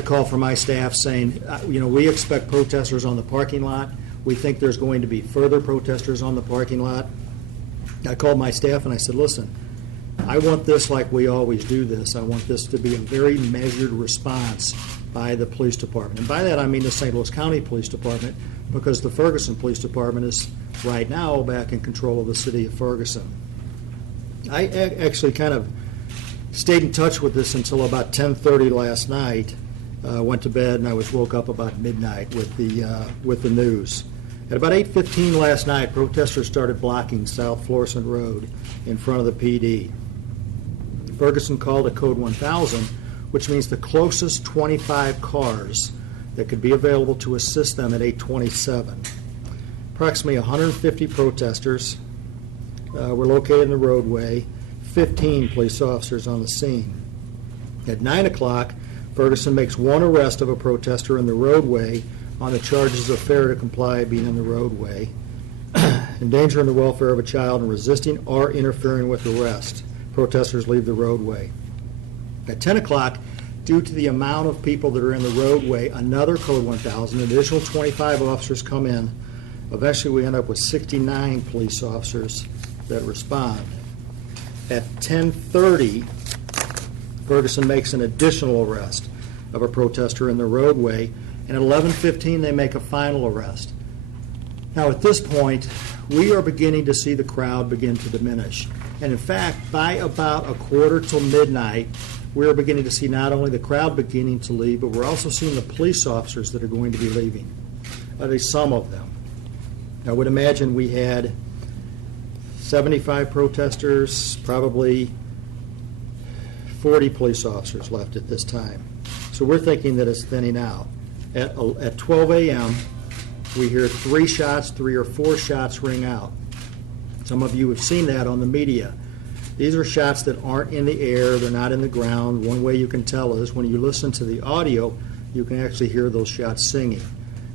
a call from my staff saying, we expect protesters on the parking lot. We think there's going to be further protesters on the parking lot. I called my staff and I said, listen, I want this like we always do this. I want this to be a very measured response by the police department. And by that I mean the St. Louis County Police Department, because the Ferguson Police Department is right now back in control of the city of Ferguson. I actually kind of stayed in touch with this until about 10:30 last night. Went to bed and I was woke up about midnight with the news. At about 8:15 last night, protesters started blocking South Florissant Road in front of the PD. Ferguson called a code 1000, which means the closest 25 cars that could be available to assist them at 8:27. Approximately 150 protesters were located in the roadway, 15 police officers on the scene. At 9 o'clock, Ferguson makes one arrest of a protester in the roadway on the charges of failure to comply being in the roadway, endangering the welfare of a child, and resisting or interfering with arrest. Protesters leave the roadway. At 10 o'clock, due to the amount of people that are in the roadway, another code 1000, an additional 25 officers come in. Eventually we end up with 69 police officers that respond. At 10:30, Ferguson makes an additional arrest of a protester in the roadway, and at 11:15 they make a final arrest. Now at this point, we are beginning to see the crowd begin to diminish. And in fact, by about a quarter till midnight, we're beginning to see not only the crowd beginning to leave, but we're also seeing the police officers that are going to be leaving, at least some of them. I would imagine we had 75 protesters, probably 40 police officers left at this time. So we're thinking that it's thinning out. At 12 a.m., we hear 3 or 4 shots ring out. Some of you have seen that on the media. These are shots that aren't in the air, they're not in the ground. One way you can tell is when you listen to the audio, you can actually hear those shots singing.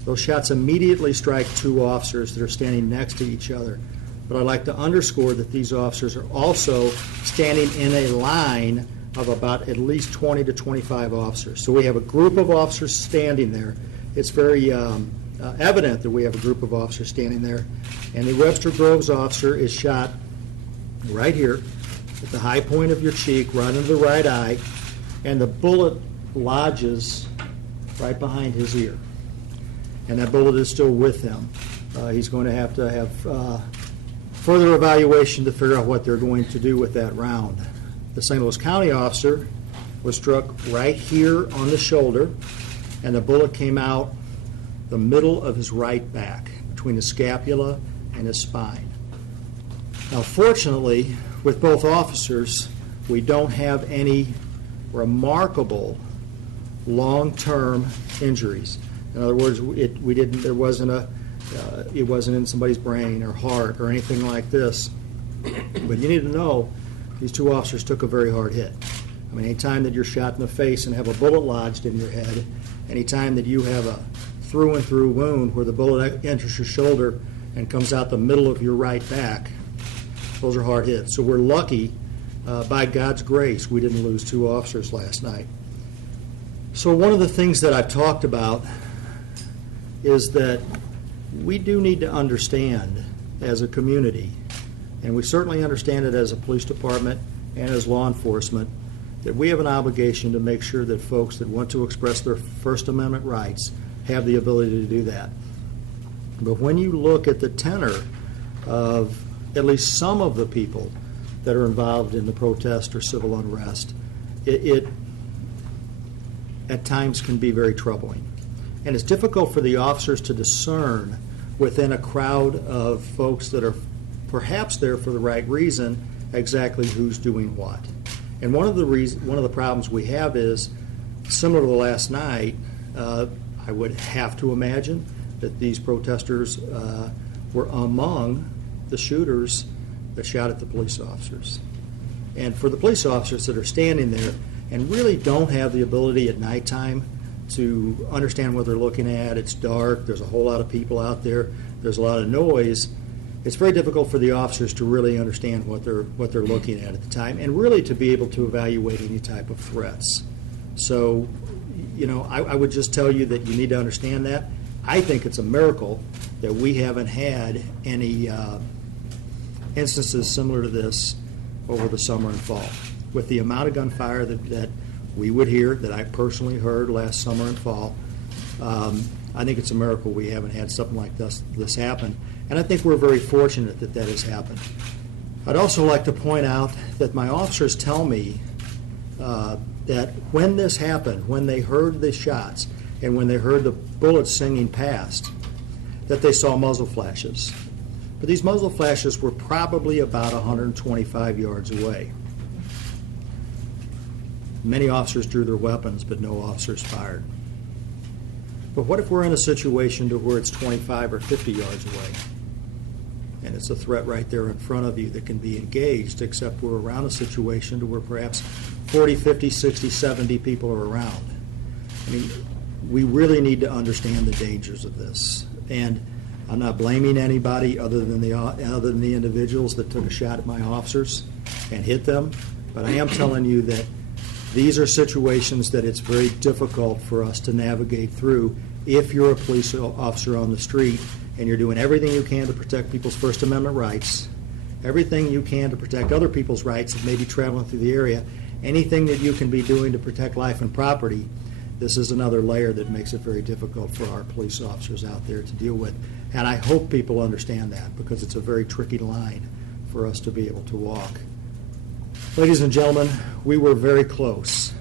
Those shots immediately strike 2 officers that are standing next to each other. But I'd like to underscore that these officers are also standing in a line of about at least 20 to 25 officers. So we have a group of officers standing there. It's very evident that we have a group of officers standing there. And the Webster Groves officer is shot right here at the high point of your cheek, right under the right eye, and the bullet lodges right behind his ear. And that bullet is still with him. He's going to have further evaluation to figure out what they're going to do with that round. The St. Louis County officer was struck right here on the shoulder, and the bullet came out the middle of his right back, between the scapula and his spine. Now, fortunately, with both officers, we don't have any remarkable long-term injuries. In other words, it wasn't in somebody's brain or heart or anything like this. But you need to know these 2 officers took a very hard hit. I mean, anytime that you're shot in the face and have a bullet lodged in your head, anytime that you have a through-and-through wound where the bullet enters your shoulder and comes out the middle of your right back, those are hard hits. So we're lucky, by God's grace, we didn't lose 2 officers last night. So one of the things that I've talked about is that we do need to understand as a community, and we certainly understand it as a police department and as law enforcement, that we have an obligation to make sure that folks that want to express their First Amendment rights have the ability to do that. But when you look at the tenor of at least some of the people that are involved in the protest or civil unrest, it at times can be very troubling. And it's difficult for the officers to discern within a crowd of folks that are perhaps there for the right reason exactly who's doing what. And one of the problems we have is, similar to last night, I would have to imagine that these protesters were among the shooters that shot at the police officers. And for the police officers that are standing there and really don't have the ability at nighttime to understand what they're looking at, it's dark, there's a whole lot of people out there, there's a lot of noise, it's very difficult for the officers to really understand what they're looking at the time, and really to be able to evaluate any type of threats. So I would just tell you that you need to understand that. I think it's a miracle that we haven't had any instances similar to this over the summer and fall. With the amount of gunfire that we would hear, that I personally heard last summer and fall, I think it's a miracle we haven't had something like this happen. And I think we're very fortunate that that has happened. I'd also like to point out that my officers tell me that when this happened, when they heard the shots and when they heard the bullets singing past, that they saw muzzle flashes. But these muzzle flashes were probably about 125 yards away. Many officers drew their weapons, but no officers fired. But what if we're in a situation to where it's 25 or 50 yards away? And it's a threat right there in front of you that can be engaged, except we're around a situation to where perhaps 40, 50, 60, 70 people are around. I mean, we really need to understand the dangers of this. And I'm not blaming anybody other than the individuals that took a shot at my officers and hit them. But I am telling you that these are situations that it's very difficult for us to navigate through if you're a police officer on the street and you're doing everything you can to protect people's First Amendment rights, everything you can to protect other people's rights that may be traveling through the area, anything that you can be doing to protect life and property. This is another layer that makes it very difficult for our police officers out there to deal with. And I hope people understand that, because it's a very tricky line for us to be able to walk. Ladies and gentlemen, we were very close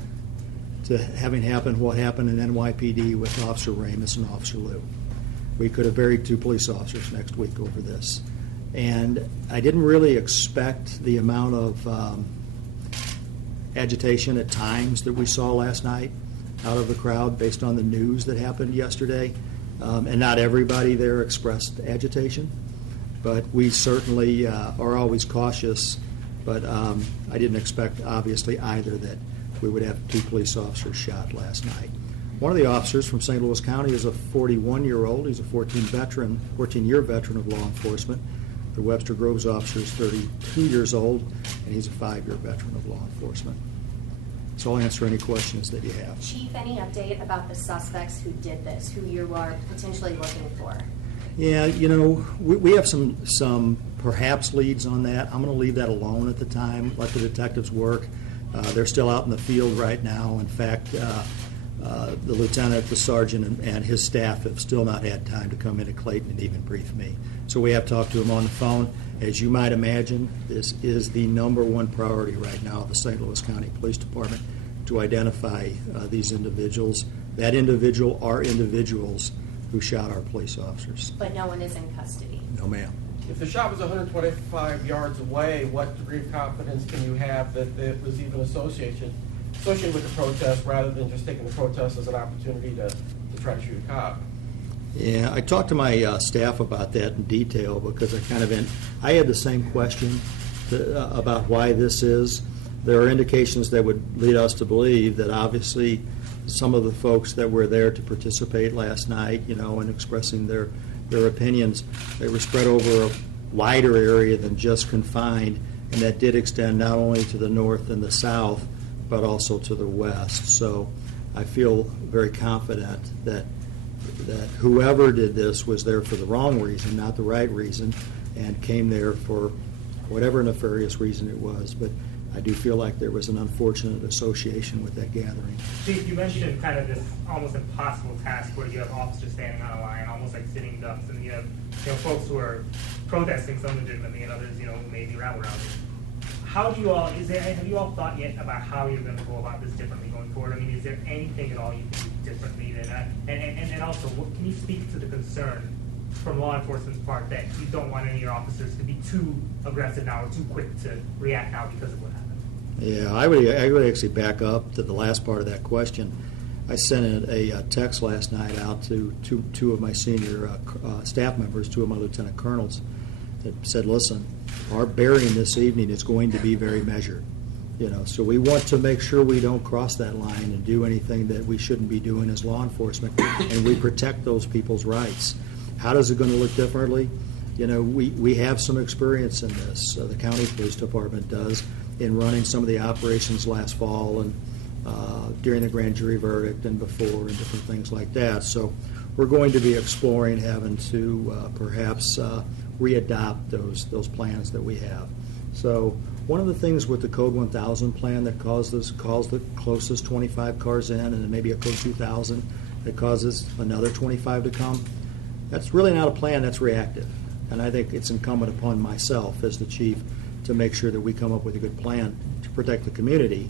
to having happened what happened in NYPD with Officer Ramus and Officer Liu. We could have buried 2 police officers next week over this. And I didn't really expect the amount of agitation at times that we saw last night out of the crowd based on the news that happened yesterday. And not everybody there expressed agitation, but we certainly are always cautious. But I didn't expect, obviously, either that we would have 2 police officers shot last night. One of the officers from St. Louis County is a 41-year-old. He's a 14-year veteran of law enforcement. The Webster Groves officer is 32 years old, and he's a 5-year veteran of law enforcement. So I'll answer any questions that you have. Chief, any update about the suspects who did this, who you are potentially looking for? Yeah, we have some perhaps leads on that. I'm going to leave that alone at the time, let the detectives work. They're still out in the field right now. In fact, the lieutenant, the sergeant, and his staff have still not had time to come into Clayton and even brief me. So we have talked to him on the phone. As you might imagine, this is the #1 priority right now of the St. Louis County Police Department, to identify these individuals. That individual are individuals who shot our police officers. But no one is in custody? No, ma'am. If the shot was 125 yards away, what degree of confidence can you have that it was even associated with the protest, rather than just taking the protest as an opportunity to try to shoot a cop? Yeah, I talked to my staff about that in detail, because I had the same question about why this is. There are indications that would lead us to believe that obviously some of the folks that were there to participate last night, and expressing their opinions, they were spread over a wider area than just confined, and that did extend not only to the north and the south, but also to the west. So I feel very confident that whoever did this was there for the wrong reason, not the right reason, and came there for whatever nefarious reason it was. But I do feel like there was an unfortunate association with that gathering. Steve, you mentioned kind of this almost impossible task where you have officers standing on a line, almost like sitting ducks, and you have folks who are protesting, some legitimately, and others who may be rabble-rousing. How do you all, have you all thought yet about how you're going to go about this differently going forward? I mean, is there anything at all you can do differently than that? And also, can you speak to the concern from law enforcement's part that you don't want any of your officers to be too aggressive now or too quick to react now because of what happened? Yeah, I would actually back up to the last part of that question. I sent a text last night out to two of my senior staff members, 2 of my lieutenant colonels, that said, listen, our burying this evening is going to be very measured. So we want to make sure we don't cross that line and do anything that we shouldn't be doing as law enforcement, and we protect those people's rights. How is it going to look differently? We have some experience in this. The county police department does, in running some of the operations last fall and during the grand jury verdict and before and different things like that. So we're going to be exploring having to perhaps readopt those plans that we have. So one of the things with the Code 1000 plan that calls the closest 25 cars in, and then maybe a Code 2000 that causes another 25 to come, that's really not a plan, that's reactive. And I think it's incumbent upon myself as the chief to make sure that we come up with a good plan to protect the community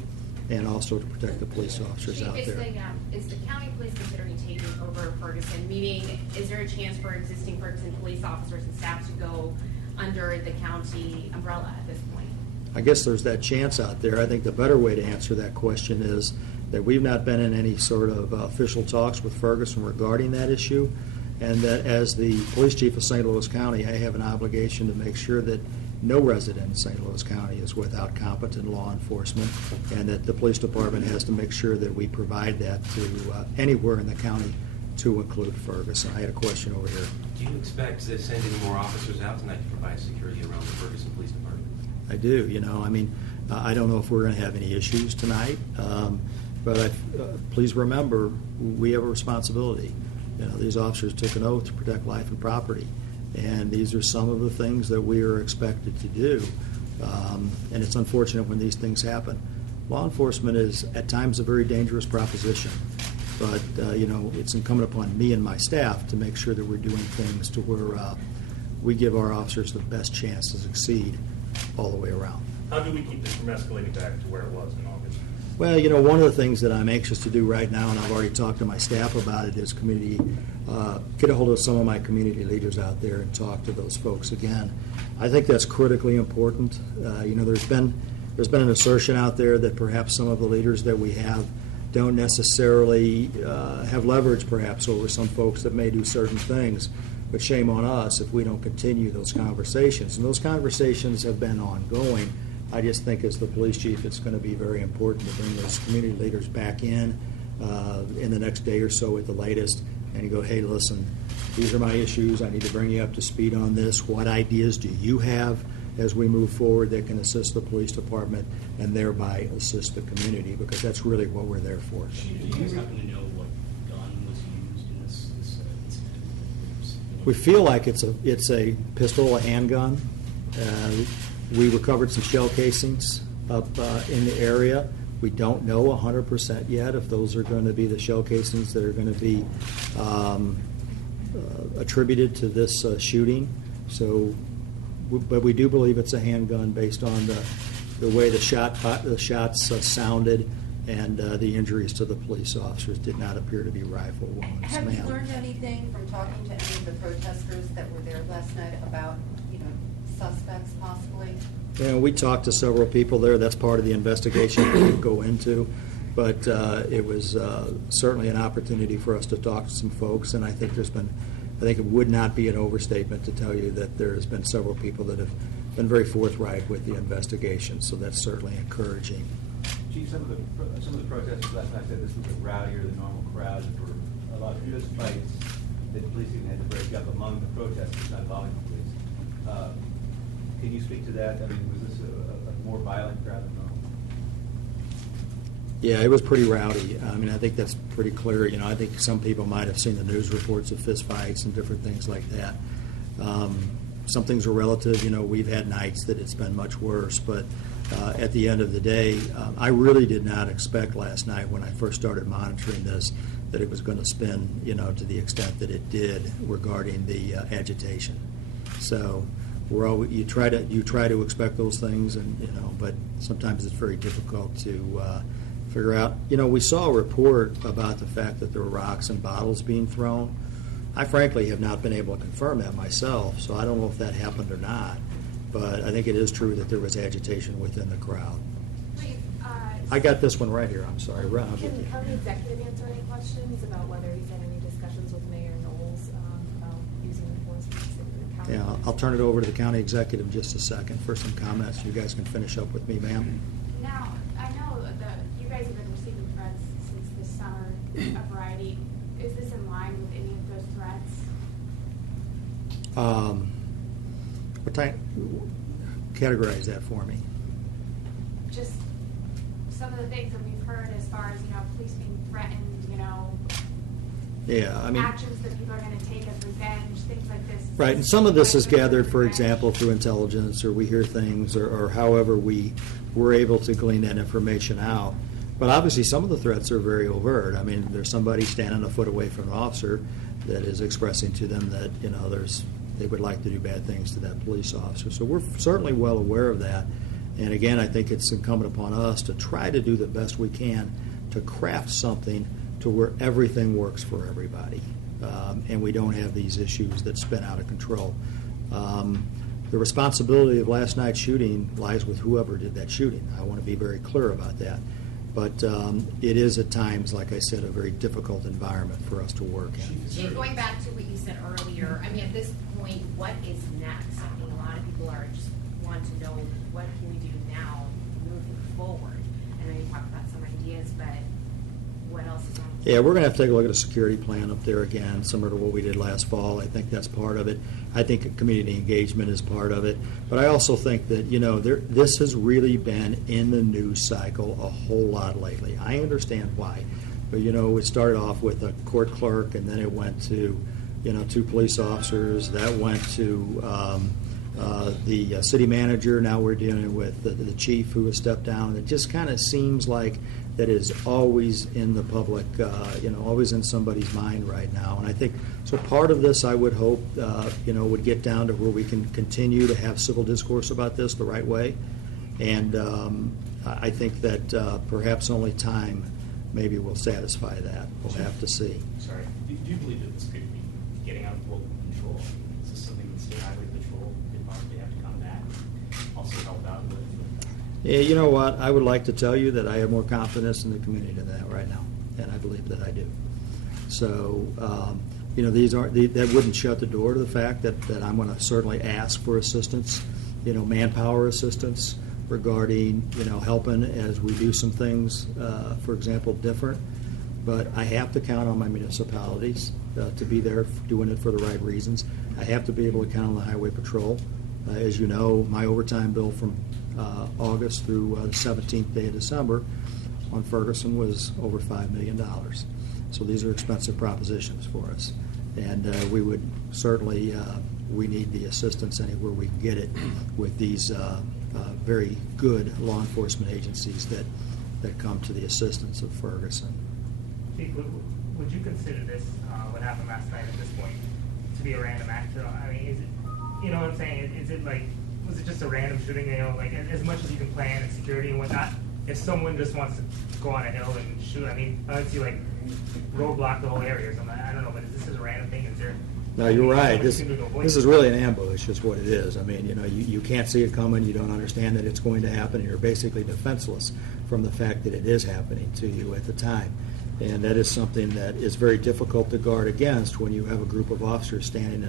and also to protect the police officers out there. Is the county police considering taking over Ferguson? Meaning, is there a chance for existing Ferguson police officers and staff to go under the county umbrella at this point? I guess there's that chance out there. I think the better way to answer that question is that we've not been in any sort of official talks with Ferguson regarding that issue, and that as the police chief of St. Louis County, I have an obligation to make sure that no resident in St. Louis County is without competent law enforcement, and that the police department has to make sure that we provide that to anywhere in the county, to include Ferguson. I had a question over here. Do you expect to send any more officers out tonight to provide security around the Ferguson Police Department? I do. I don't know if we're going to have any issues tonight, but please remember, we have a responsibility. These officers took an oath to protect life and property, and these are some of the things that we are expected to do. And it's unfortunate when these things happen. Law enforcement is at times a very dangerous proposition, but it's incumbent upon me and my staff to make sure that we're doing things to where we give our officers the best chance to succeed all the way around. How do we keep this from escalating back to where it was in August? Well, one of the things that I'm anxious to do right now, and I've already talked to my staff about it, is get a hold of some of my community leaders out there and talk to those folks again. I think that's critically important. There's been an assertion out there that perhaps some of the leaders that we have don't necessarily have leverage perhaps over some folks that may do certain things. But shame on us if we don't continue those conversations. And those conversations have been ongoing. I just think as the police chief, it's going to be very important to bring those community leaders back in the next day or so at the latest, and go, hey, listen, these are my issues. I need to bring you up to speed on this. What ideas do you have as we move forward that can assist the police department and thereby assist the community? Because that's really what we're there for. Do you guys happen to know what gun was used in this incident? We feel like it's a pistol, a handgun. We recovered some shell casings up in the area. We don't know 100% yet if those are going to be the shell casings that are going to be attributed to this shooting. But we do believe it's a handgun based on the way the shots sounded, and the injuries to the police officers did not appear to be rifle wounds. Have you learned anything from talking to any of the protesters that were there last night about, suspects possibly? We talked to several people there. That's part of the investigation we could go into. But it was certainly an opportunity for us to talk to some folks, and I think it would not be an overstatement to tell you that there has been several people that have been very forthright with the investigation. So that's certainly encouraging. Chief, some of the protesters last night said this was a rowdier than normal crowd. There were a lot of fist fights that police even had to break up among the protesters, not involving the police. Can you speak to that? I mean, was this a more violent crowd than normal? Yeah, it was pretty rowdy. I think that's pretty clear. I think some people might have seen the news reports of fist fights and different things like that. Some things are relative. We've had nights that it's been much worse, but at the end of the day, I really did not expect last night when I first started monitoring this that it was going to spin, to the extent that it did regarding the agitation. So you try to expect those things, and but sometimes it's very difficult to figure out. We saw a report about the fact that there were rocks and bottles being thrown. I frankly have not been able to confirm that myself, so I don't know if that happened or not. But I think it is true that there was agitation within the crowd. Please, I got this one right here. I'm sorry. Rob. Can the executive answer any questions about whether he's had any discussions with Mayor Knowles about using enforcement in the county? Yeah, I'll turn it over to the county executive in just a second for some comments. You guys can finish up with me, ma'am. Now, I know that you guys have been receiving threats since this summer, a variety. Is this in line with any of those threats? What type? Categorize that for me. Just some of the things that we've heard as far as, police being threatened, Yeah, I mean. actions that people are gonna take as revenge, things like this. Right, and some of this is gathered, for example, through intelligence, or we hear things, or however we're able to glean that information out. But obviously, some of the threats are very overt. I mean, there's somebody standing a foot away from an officer that is expressing to them that, they would like to do bad things to that police officer. So we're certainly well aware of that. And again, I think it's incumbent upon us to try to do the best we can to craft something to where everything works for everybody. And we don't have these issues that spin out of control. The responsibility of last night's shooting lies with whoever did that shooting. I want to be very clear about that. But it is at times, like I said, a very difficult environment for us to work in. Chief, going back to what you said earlier, I mean, at this point, what is next? I mean, a lot of people are just want to know, what can we do now moving forward? I know you talked about some ideas, but what else is on? Yeah, we're going to have to take a look at a security plan up there again, similar to what we did last fall. I think that's part of it. I think community engagement is part of it. But I also think that, this has really been in the news cycle a whole lot lately. I understand why. But, it started off with a court clerk, and then it went to, 2 police officers. That went to the city manager. Now we're dealing with the chief who has stepped down. It just kind of seems like that is always in the public, always in somebody's mind right now. And I think, so part of this, I would hope, would get down to where we can continue to have civil discourse about this the right way. And I think that perhaps only time maybe will satisfy that. We'll have to see. Sorry, do you believe that this could be getting out of local control? Is this something that state highway patrol could possibly have to come back and also help out with? Yeah, you know what? I would like to tell you that I have more confidence in the community than that right now, and I believe that I do. So, that wouldn't shut the door to the fact that I'm going to certainly ask for assistance, manpower assistance regarding, helping as we do some things, for example, different. But I have to count on my municipalities to be there doing it for the right reasons. I have to be able to count on the highway patrol. As you know, my overtime bill from August through the 17th day of December on Ferguson was over $5 million. So these are expensive propositions for us. And we would certainly, we need the assistance anywhere we can get it with these very good law enforcement agencies that come to the assistance of Ferguson. Chief, would you consider this, what happened last night at this point, to be a random act? I mean, is it, you know what I'm saying? Is it like, was it just a random shooting? As much as you can plan and security and whatnot, if someone just wants to go on a hill and shoot, I mean, I would see roadblock the whole area or something. I don't know, but is this just a random thing? Is there? No, you're right. This is really an ambush, is what it is. I mean, you can't see it coming. You don't understand that it's going to happen, and you're basically defenseless from the fact that it is happening to you at the time. And that is something that is very difficult to guard against when you have a group of officers standing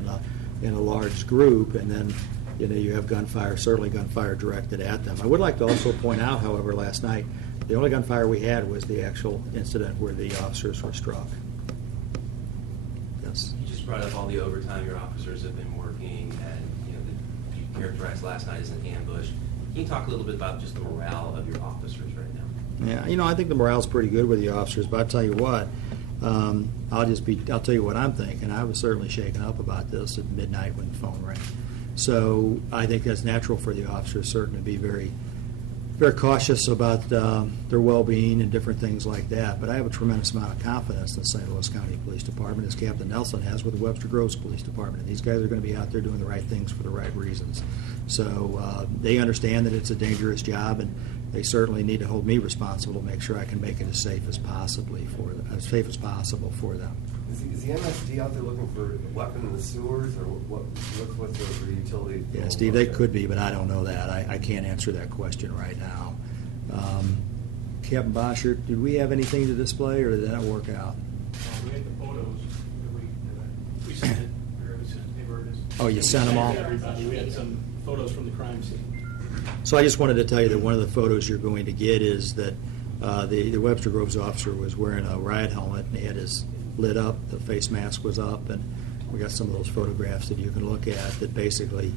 in a large group, and then you have gunfire, certainly gunfire directed at them. I would like to also point out, however, last night, the only gunfire we had was the actual incident where the officers were struck. Yes. You just brought up all the overtime your officers have been working, and you characterized last night as an ambush. Can you talk a little bit about just the morale of your officers right now? Yeah, I think the morale's pretty good with the officers, but I'll tell you what, I'll tell you what I'm thinking. I was certainly shaken up about this at midnight when the phone rang. So I think that's natural for the officers, certainly to be very, very cautious about their well-being and different things like that. But I have a tremendous amount of confidence in the St. Louis County Police Department, as Captain Nelson has with the Webster Groves Police Department. And these guys are going to be out there doing the right things for the right reasons. So they understand that it's a dangerous job, and they certainly need to hold me responsible to make sure I can make it as safe as possible for them. Is the MSD out there looking for a weapon in the sewers, or what's the utility? Yeah, Steve, they could be, but I don't know that. I can't answer that question right now. Captain Bosher, did we have anything to display, or did that work out? We had the photos that we sent it, or we sent it. Oh, you sent them all? Everybody, we had some photos from the crime scene. So I just wanted to tell you that one of the photos you're going to get is that the Webster Groves officer was wearing a riot helmet, and he had his lid up, the face mask was up, and we got some of those photographs that you can look at that basically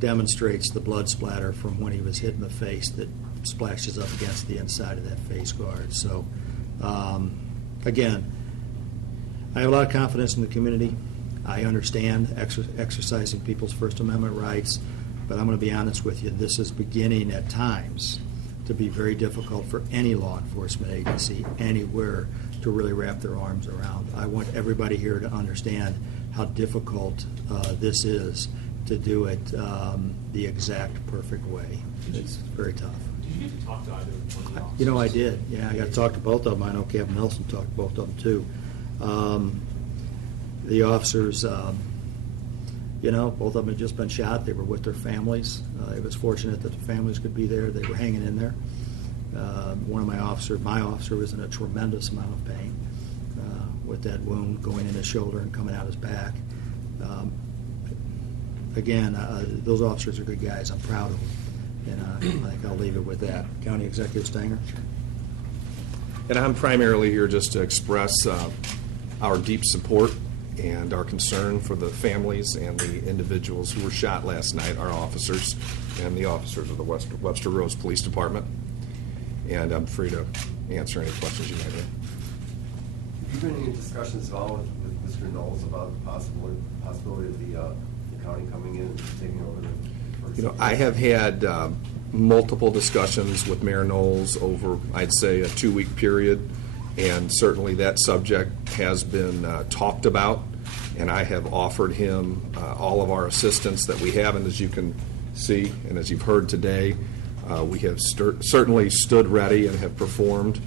demonstrates the blood splatter from when he was hit in the face that splashes up against the inside of that face guard. So, again, I have a lot of confidence in the community. I understand exercising people's First Amendment rights, but I'm going to be honest with you, this is beginning at times to be very difficult for any law enforcement agency anywhere to really wrap their arms around. I want everybody here to understand how difficult this is to do it the exact perfect way. It's very tough. Did you get to talk to either one of the officers? You know, I did. Yeah, I got to talk to both of them. I know Captain Nelson talked to both of them, too. The officers, you know, both of them had just been shot. They were with their families. It was fortunate that the families could be there. They were hanging in there. One of my officer was in a tremendous amount of pain with that wound going in his shoulder and coming out his back. Again, those officers are good guys. I'm proud of them. And I think I'll leave it with that. County Executive Stanger. And I'm primarily here just to express our deep support and our concern for the families and the individuals who were shot last night, our officers and the officers of the Webster Rose Police Department. And I'm free to answer any questions you might have. Have you been in any discussions at all with Mr. Knowles about the possibility of the county coming in and taking over the Ferguson? You know, I have had multiple discussions with Mayor Knowles over, I'd say, a 2-week period, and certainly that subject has been talked about, and I have offered him all of our assistance that we have, and as you can see, and as you've heard today, we have certainly stood ready and have performed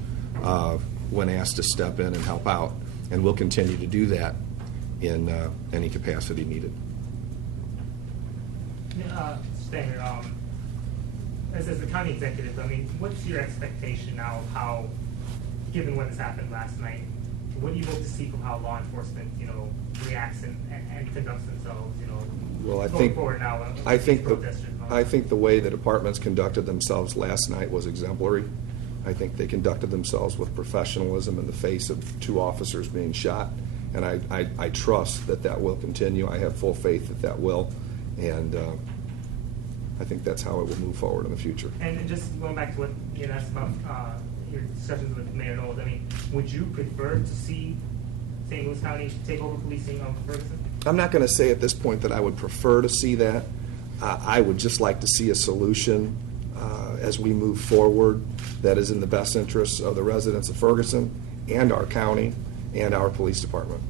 when asked to step in and help out, and we'll continue to do that in any capacity needed. Stanger, as the county executive, I mean, what's your expectation now of how, given what has happened last night, what do you hope to see from how law enforcement, you know, reacts and conducts themselves, you know, Well, going forward now? I think the way the departments conducted themselves last night was exemplary. I think they conducted themselves with professionalism in the face of 2 officers being shot, and I trust that that will continue. I have full faith that that will, and I think that's how it will move forward in the future. And just going back to what you asked about your discussions with Mayor Knowles, I mean, would you prefer to see St. Louis County take over policing of Ferguson? I'm not going to say at this point that I would prefer to see that. I would just like to see a solution as we move forward that is in the best interests of the residents of Ferguson and our county and our police department.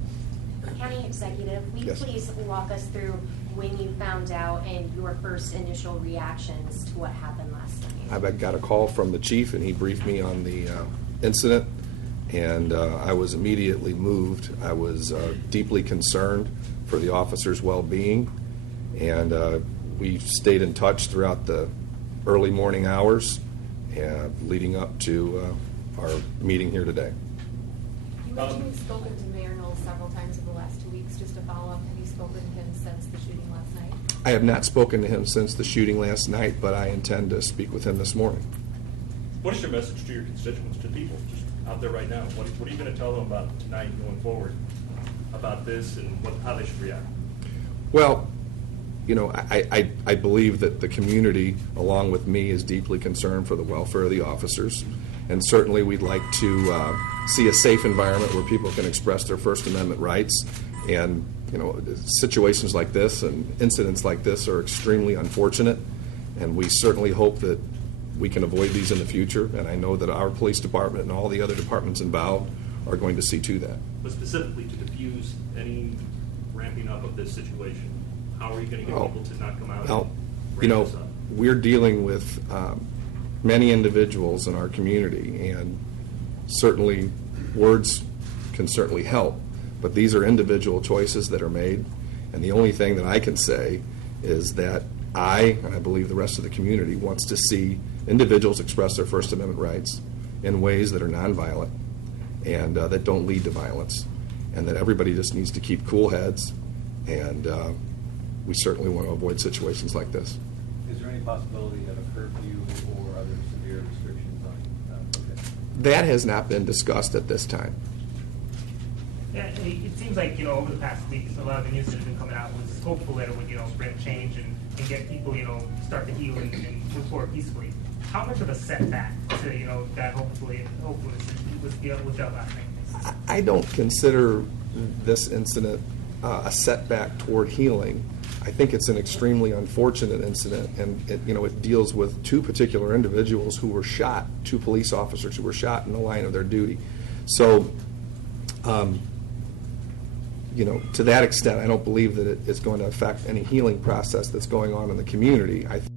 County Executive, will you Yes. please walk us through when you found out and your first initial reactions to what happened last night? I got a call from the chief, and he briefed me on the incident, and I was immediately moved. I was deeply concerned for the officers' well-being, and we stayed in touch throughout the early morning hours leading up to our meeting here today. You mentioned you've spoken to Mayor Knowles several times over the last 2 weeks. Just to follow up, have you spoken to him since the shooting last night? I have not spoken to him since the shooting last night, but I intend to speak with him this morning. What is your message to your constituents, to people just out there right now? What are you going to tell them about tonight going forward about this and how they should react? Well, you know, I believe that the community, along with me, is deeply concerned for the welfare of the officers. And certainly we'd like to see a safe environment where people can express their First Amendment rights. And, you know, situations like this and incidents like this are extremely unfortunate. And we certainly hope that we can avoid these in the future. And I know that our police department and all the other departments involved are going to see to that. But specifically to diffuse any ramping up of this situation, how are you going to get people to not come out Well, and you know, ramp this up? we're dealing with many individuals in our community, and certainly words can certainly help, but these are individual choices that are made, and the only thing that I can say is that and I believe the rest of the community, wants to see individuals express their First Amendment rights in ways that are nonviolent and that don't lead to violence, and that everybody just needs to keep cool heads, and we certainly want to avoid situations like this. Is there any possibility of a curfew or other severe restrictions on protests? That has not been discussed at this time. Yeah, it seems like, you know, over the past weeks, a lot of the news that has been coming out was hopeful that it would, you know, bring change and get people, you know, start to heal and move forward peacefully. how much of a setback to, you know, that hopefully was dealt last night? I don't consider this incident a setback toward healing. I think it's an extremely unfortunate incident, and it deals with two particular individuals who were shot, two police officers who were shot in the line of their duty. So, to that extent, I don't believe that it's going to affect any healing process that's going on in the community. I think